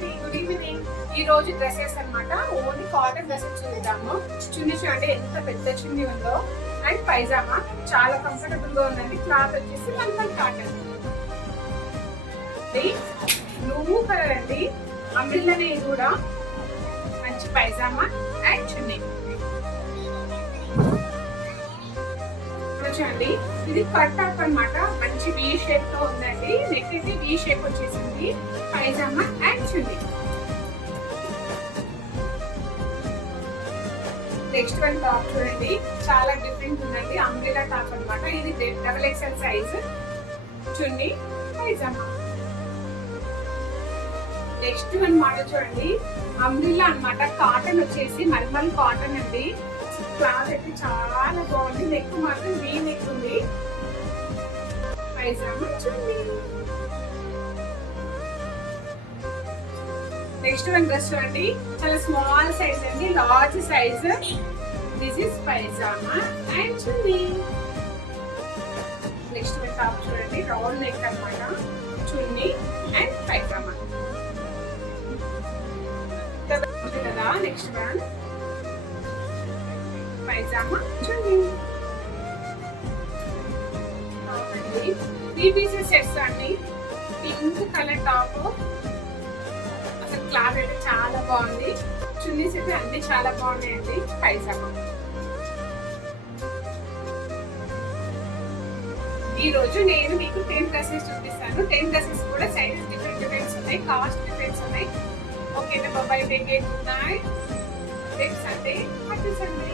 అండి, good evening. ఈ రోజు డ్రెస్సెస్ అన్నమాట. ఓన్లీ కాటన్ డ్రెస్సెస్ చూద్దాము. చున్నీ చూడండి ఎంత పెద్ద చున్నీ ఉందో. అండ్ పైజామా చాలా కంఫర్టబుల్ గా ఉందండి. క్లాత్ వచ్చేసి మంతల్ కాటన్. బ్లూ కలర్ అండి, అంబ్రెల్లా కూడా మంచి పైజామా అండ్ చున్నీ. చూడండి ఇది కట్ టాప్ అన్నమాట. మంచి వి షేప్ తో ఉందండి. నెక్ అయితే వి షేప్ వచ్చేసింది. Pyjama and chunni. Next one top చూడండి చాలా డిఫరెంట్ ఉందండి. అంబ్రెల్లా టాప్ అన్నమాట. ఇది డబుల్ ఎక్స్ఎల్ సైజ్. చున్నీ పైజామా. నెక్స్ట్ వన్ మోడల్ చూడండి అంబ్రెల్లా అన్నమాట. కాటన్ వచ్చేసి మల్మల్ కాటన్ అండి. క్లాత్ అయితే చాలా బాగుంది. నెక్ మాత్రం వీ నెక్ ఉంది. పైజామా చున్నీ. నెక్స్ట్ వన్ డ్రెస్ చూడండి చాలా స్మాల్ సైజ్ అండి, large size. This is pyjama and chunni. Next one top చూడండి రౌండ్ నెక్ అన్నమాట. చున్నీ అండ్ పైజామా కదా. నెక్స్ట్ వన్ పైజామా చున్నీ. టాప్ అండి 3 పీసెస్ సెట్స్ అండి. Pink colour top. అసలు క్లాత్ అయితే చాలా బాగుంది. చున్నీస్ అయితే అన్ని చాలా బాగున్నాయండి. పైజామా. ఈ రోజు నేను మీకు 10 డ్రెస్సెస్ చూపిస్తాను. 10 డ్రెస్సెస్ కూడా సైజెస్ డిఫరెంట్ ఉన్నాయి, కాస్ట్ డిఫరెన్స్ ఉన్నాయి. ఓకేనా బాబాయ్, take care, good night. Next Sunday, happy Sunday.